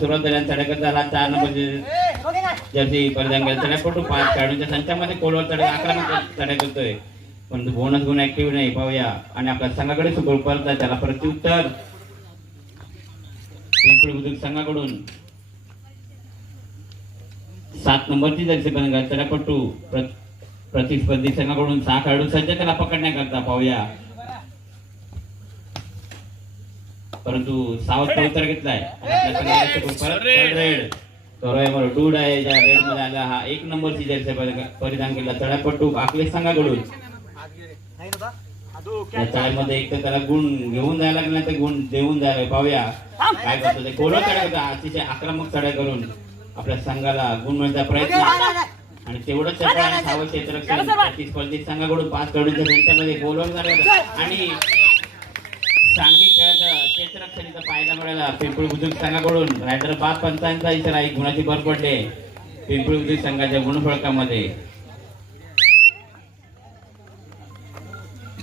सुरुवात झाल्याने झाला. चार नंबर जर्सी पाच खेळाडूंच्या संचामध्ये कोलवर चढ्या करतोय बोनस गुण ऍक्टिव्ह नाही पाहूया. आणि आपल्या संघाकडे सुपर परत त्याला प्रत्युत्तर पिंपळी बुद्रुक संघाकडून. सात नंबरची जर्सी परजंगल चढ्यापट्टू प्रतिस्पर्धी संघाकडून सहा खेळाडू सज्ज त्याला पकडण्याकरता पाहूया. परंतु सावध पवित्र घेतलाय. तो रोयमर डूड आहे ज्या रेडमध्ये आला हा एक नंबरची जर्सी परिधान केला. चढापट्टू आखले संघाकडून या चाळीमध्ये एक तर त्याला गुण घेऊन जायला लागला तर गुण देऊन जायला पाहूया. काय करतो ते कोलो चढ्या करतो अतिशय आक्रमक चढ्या करून आपल्या संघाला गुण मिळण्याचा प्रयत्न. आणि तेवढं चपळ आणि सावध क्षेत्ररक्षण प्रतिस्पर्धी संघाकडून पाच कडूनच्या संख्येमध्ये गोलवर झालं आणि सांगली खेळाचं क्षेत्ररक्षण इथं पाहायला मिळाला. पिंपळी बुद्रुक संघाकडून. रायडर बाप पंचांचा इशारा एक गुणाची भर पडले. पिंपळी बुद्रुक संघाच्या गुणफळकामध्ये.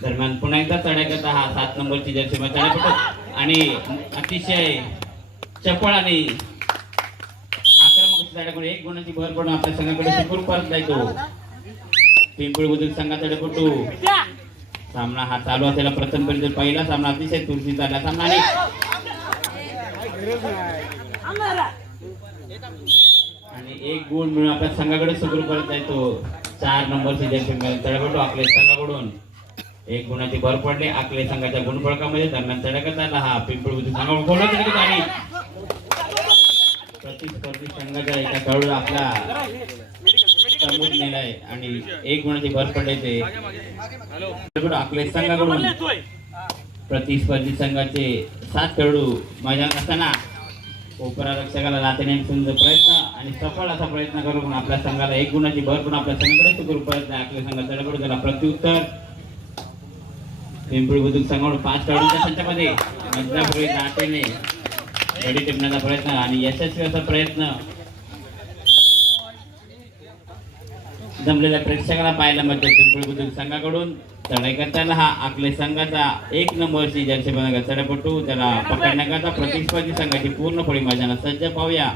दरम्यान पुन्हा एकदा चढ्या करता हा सात नंबरची जर्सी मध्ये आणि अतिशय चपळ आणि आक्रमक चढ्याकडे एक गुणाची भर पडून आपल्या संघाकडे सुपूर परत जायतो पिंपळी बुद्रुक संघाचा चढपटू सामना हा चालू असलेला प्रथम परिचय पहिला सामना अतिशय तुलसी झाला. सामना आणि आणि एक गुण मिळून आपल्या संघाकडे सुरू करत आहे तो चार नंबर जर्सी आपले संघाकडून. एक गुणाची भर पडली. आपले संघाच्या गुणफळकामध्ये दरम्यान तडकत आला हा. पिंपळ संघाकडून गोल तडकत आणि प्रतिस्पर्धी संघाचा एका खेळाडूला आपला आणि एक गुणाची भर पडले ते. तडपटू संघाकडून. प्रतिस्पर्धी संघाचे सात खेळाडू मैदान असताना उपरारक्षकाला लाथेने प्रयत्न आणि सफळ असा प्रयत्न करून आपल्या संघाला एक गुणाची भर पण आपल्या संघाकडे करू प्रयत्न आपल्या संघाचा तडपड त्याला प्रत्युत्तर. पिंपळी बुद्रुक संघाकडून पाच खेळाडूंच्या संचामध्ये. मधल्यापुढे लाटेने गडी टिपण्याचा प्रयत्न आणि यशस्वी असा प्रयत्न जमलेल्या प्रेक्षकाला पाहायला मिळतो. पिंपळी बुद्रुक संघाकडून चढाई करताना हा आपल्या संघाचा एक नंबरची जर्सी बनगा चढपटू. त्याला पकडण्याकरता प्रतिस्पर्धी संघाची पूर्ण फळी मैदानात सज्ज पाहूया.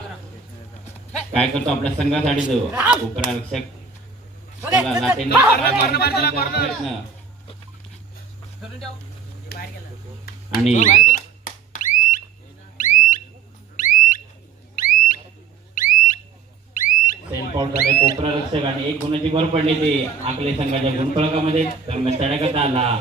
काय करतो आपल्या संघासाठी जो उपरा रक्षक त्याला लाथेने मारण्याचा प्रयत्न. आणि सेंट झाले कोपरा रक्षक आणि एक गुणाची भर पडली ती आकले संघाच्या गुणफलकामध्ये दरम्यान चढ्याकरता आला.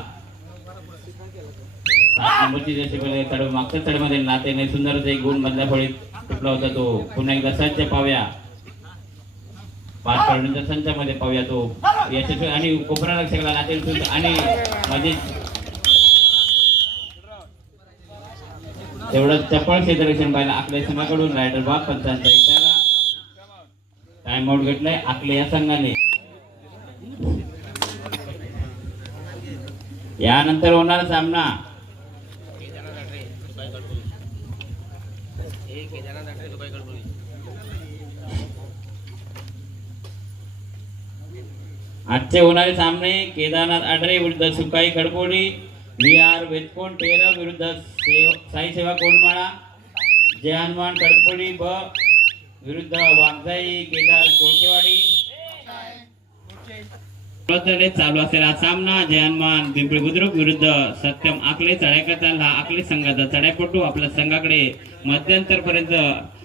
तडव मागच्या तडमध्ये नातेने सुंदर एक गुण मधल्या फळीत टिपला होता तो. पुन्हा एकदा सज्ज पाव्या पाच खेळाडूंच्या संचामध्ये पाहूया तो. यशस्वी आणि कोपरा रक्षकला नाते आणि मध्ये तेवढं चपळ क्षेत्ररक्षण पाहिलं आपल्या संघाकडून रायडर बाप पंचांचा इशारा. टाइमआउट घेतलाय आकले या संघाने. यानंतर होणारा सामना. आजचे होणारे सामने केदारनाथ आडरे विरुद्ध सुकाई खडपोडी व्ही आर वेदकोण तेरा विरुद्ध साई सेवा कोंडमाळा जय हनुमान खडपोडी ब विरुद्ध वागजाई केदार कोळकेवाडी. चालू असलेला सामना जयनमान पिंपळी बुद्रुक विरुद्ध सत्यम आकले चढायकरता हा आकले संघाचा चढायपटू आपल्या संघाकडे मध्यंतर पर्यंत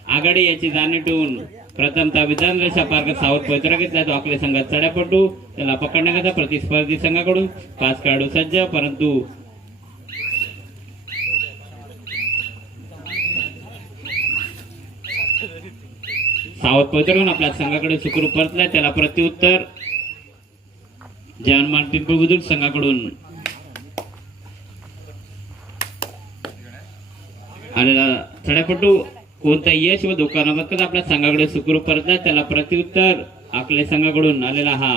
आघाडी याची जाणीव ठेवून प्रथमता विधान रेषा पार्क सावध पवित्रा घेतला तो आकले संघात चढायपटू त्याला पकडण्याकरता प्रतिस्पर्धी संघाकडून पाच खेळाडू सज्ज परंतु सावध पवित्रून आपल्या संघाकडे सुखरूप परतलाय. त्याला प्रत्युत्तर जय पिंपळ बुद्रुक संघाकडून. आलेला चढापटू कोणता यश व धोका आपल्या संघाकडे सुखरूप परतलाय. त्याला प्रत्युत्तर आपल्या संघाकडून आलेला हा.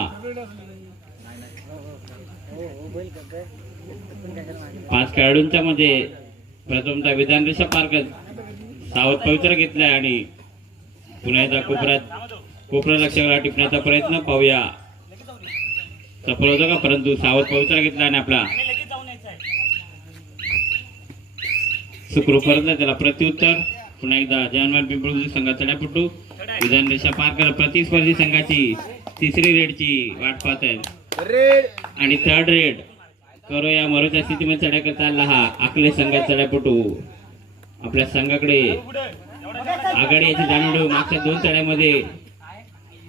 पाच खेळाडूंच्या मध्ये प्रथमता विधान रेषा पार्क सावध पवित्र घेतलाय आणि पुन्हा एकदा कोपऱ्यात कोपरा लक्षाला टिपण्याचा प्रयत्न पाहूया. सफल होतो का? परंतु सावध पवित्र घेतला आणि आपला सुखरूप परत त्याला प्रत्युत्तर. पुन्हा एकदा जवानवाल पिंपळी संघात चढापट्टू विधान रेषा पार करत प्रतिस्पर्धी संघाची तिसरी रेडची वाट पाहत आहेत आणि थर्ड रेड करो या मरोच्या स्थितीमध्ये चढ्या करता आला हा आकले संघात चढ्यापटू आपल्या संघाकडे आघाडीचे याची जाणून ठेवू मागच्या दोन चढ्यामध्ये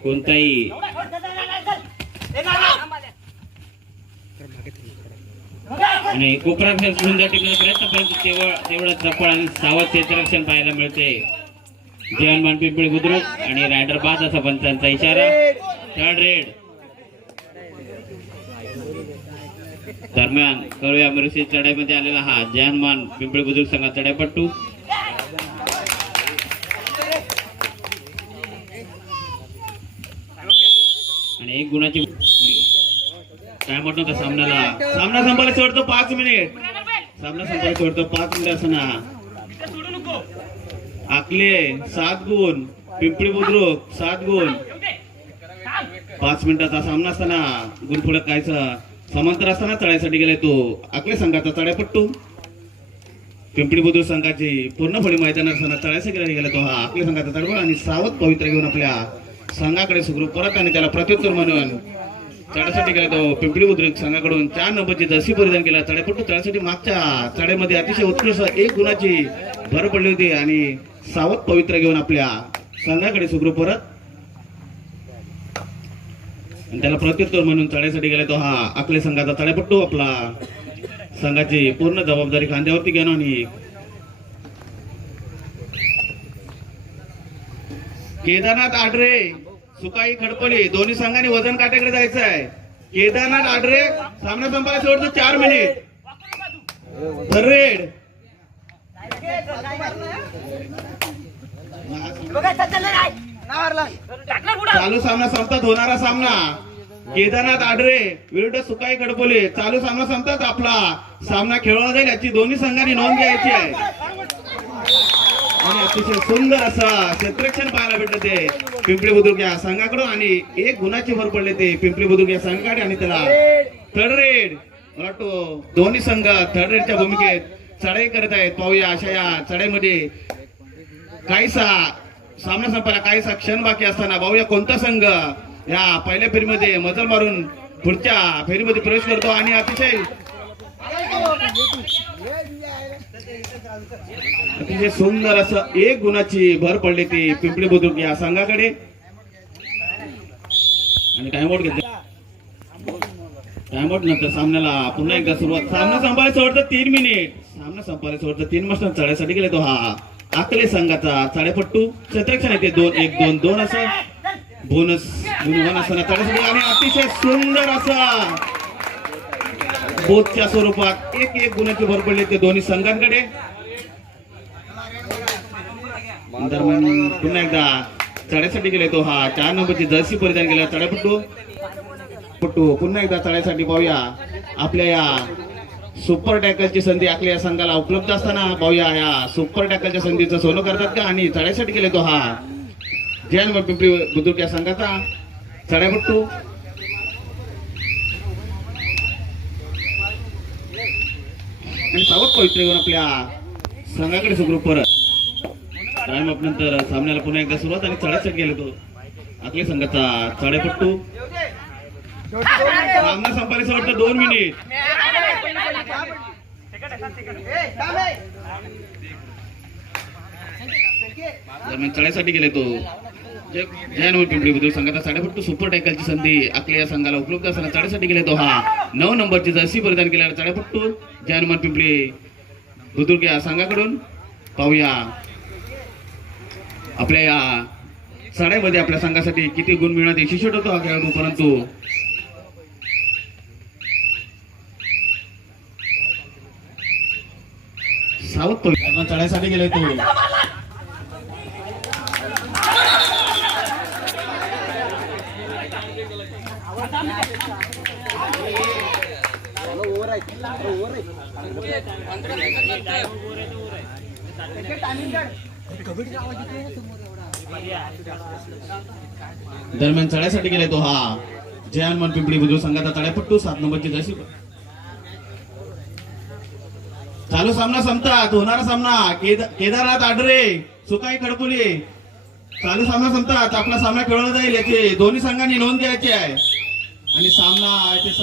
कोणताही आणि कोपरा सुंदर टिकण्याचा प्रयत्न परंतु तेवढ तेवढा चपळ आणि सावध क्षेत्ररक्षण पाहायला मिळते जवान पिंपळी बुद्रुक आणि रायडर बाद असा पंचांचा इशारा. थर्ड रेड दरम्यान करूया मरुशी चढाईमध्ये आलेला हा जहानमान पिंपळी बुद्रुक संघात चढाईपट्टू. एक गुणाची काय म्हणतो का सामन्याला? सामना संपायला सोडतो पाच मिनिट. सामना संपायला सोडतो पाच मिनिट असताना आकले सात गुण. पिंपळी बुद्रुक सात गुण. पाच मिनिटाचा सामना असताना गुण पुढे कायचा समांतर असताना चढायसाठी गेलाय तो. आकले संघाचा चढ्यापट्टू. पिंपळी बुद्रुक संघाची पूर्णपणे मैदानात असताना चढायसाठी गेला तो हा. आकले संघाचा चढवळ आणि सावध पवित्र घेऊन आपल्या संघाकडे सुखरूप परत आणि त्याला प्रत्युत्तर म्हणून चढ्यासाठी गेला तो पिंपळी बुद्रुक संघाकडून चार नंबरची जर्सी परिधान केला. चढापट्टू चढ्यासाठी मागच्या चढ्यामध्ये अतिशय उत्कृष्ट एक गुणाची भर पडली होती आणि सावध पवित्र घेऊन आपल्या संघाकडे सुखरूप परत. आणि त्याला प्रत्युत्तर म्हणून चढ्यासाठी गेला तो हा आपल्या संघाचा चढ्यापट्टू आपला संघाची पूर्ण जबाबदारी खांद्यावरती घेणं आणि केदारनाथ आडरे सुकाई खडपली. दोन्ही संघाने वजन काट्याकडे जायचं आहे. केदारनाथ आडरे सामना संपायला शेवटचं चार मिनिट थर्रेड चालू सामना संपतात होणारा सामना. केदारनाथ आडरे विरुद्ध सुकाई खडपोले. चालू सामना संपतात आपला. सामना खेळला जाईल याची दोन्ही संघांनी नोंद घ्यायची आहे. आणि अतिशय सुंदर असा क्षेत्रक्षण पाहायला भेटलं ते पिंपरी बुद्रुक या संघाकडून. आणि एक गुणाची भर पडले ते पिंपरी बुद्रुक या संघाकडे. आणि त्याला थर्ड रेड मला वाटतो दोन्ही संघ थर्ड रेडच्या भूमिकेत चढाई करत आहेत. पाहूया अशा या चढाईमध्ये काहीसा सामना संपायला काहीसा क्षण बाकी असताना पाहूया कोणता संघ या पहिल्या फेरीमध्ये मजल मारून पुढच्या फेरीमध्ये प्रवेश करतो. आणि अतिशय अतिशय सुंदर असं एक गुणाची भर पडली ती पिंपळी बुद्रुक या संघाकडे. आणि टाइमआउट घेतले. टाइमआउट नंतर सामन्याला पुन्हा एकदा सुरुवात. सामना संपायला वाटतं तीन मिनिट सामना संपायला वाटतं तीन मस्त चढायसाठी गेले तो हा. आकले संघाचा चढेपट्टू क्षेत्रक्षण येते दोन एक दोन दोन असं. बोनस गुणवन असताना चढायसाठी आणि अतिशय सुंदर असा. बोधच्या स्वरूपात एक एक गुणाची भर पडली ते दोन्ही संघांकडे. दरम्यान पुन्हा एकदा चढ्यासाठी गेले तो हा. चार नंबरची जर्सी परिधान केला चढ्यापट्टू. पट्टू पुन्हा एकदा चढ्यासाठी पाहूया. आपल्या या सुपर टॅकलची संधी आपल्या या संघाला उपलब्ध असताना पाहूया. या सुपर टॅकलच्या संधीचं सोनं करतात का? आणि चढ्यासाठी गेले तो हा. जैन पिंपरी बुद्रुक या संघाचा चढ्यापट्टू. आणि सावध पवित्र येऊन आपल्या संघाकडे सुखरूप परत. टाइम अप नंतर सामन्याला पुन्हा एकदा सुरुवात आणि चढाचट गेले तो. आपल्या संघाचा चढेपट्टू. सामना संपायला वाटतं दोन मिनिट. दरम्यान चढायसाठी गेले तो. जैन पिंपरी बुद्रुक संघाचा साडेपट्टू सुपर टॅकलची संधी आपल्या या संघाला उपलब्ध असताना चढ्यासाठी गेले तो हा. नऊ नंबरची जर्सी परिधान केल्यावर चढ्यापट्टू जैन पिंपरी बुद्रुक या संघाकडून. पाहूया. आपल्या या चढाईमध्ये आपल्या संघासाठी किती गुण मिळणार यशस्वी होतो हा खेळाडू परंतु सावध चढायसाठी गेले तो. दरम्यान चढ्यासाठी गेले तो हा. जय हनुमान पिंपळी बुद्रुक संघाचा चढापट्टू सात नंबरची जशी चालू सामना संपतात होणारा सामना. केदारनाथ आडरे सुकाई खडकुली चालू सामना संपतात आपला सामना खेळवला जाईल याचे दोन्ही संघांनी नोंद घ्यायची आहे. आणि सामना याचे